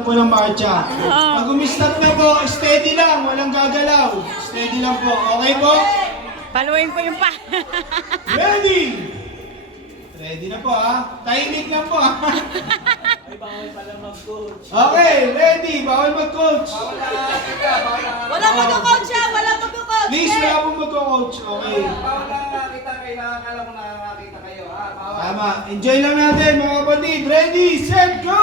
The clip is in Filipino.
po ng marcha. Pag umistart na po, steady lang, walang gagalaw. Steady lang po. Okay po? Paluin ko yung pa. Ready? Ready na po ha. Timing lang po ha. Ay, bawal pala mag-coach. Okay, ready. Bawal mag-coach. Bawal na kita, bawal na. Walang mag-coach siya, walang mag-coach. Please, wala po mag-coach. Okay. Bawal na nakakita kayo, nakakala mo nakakita kayo. Ha? Bawal. Tama. Enjoy lang natin mga kapatid. Ready, set, go!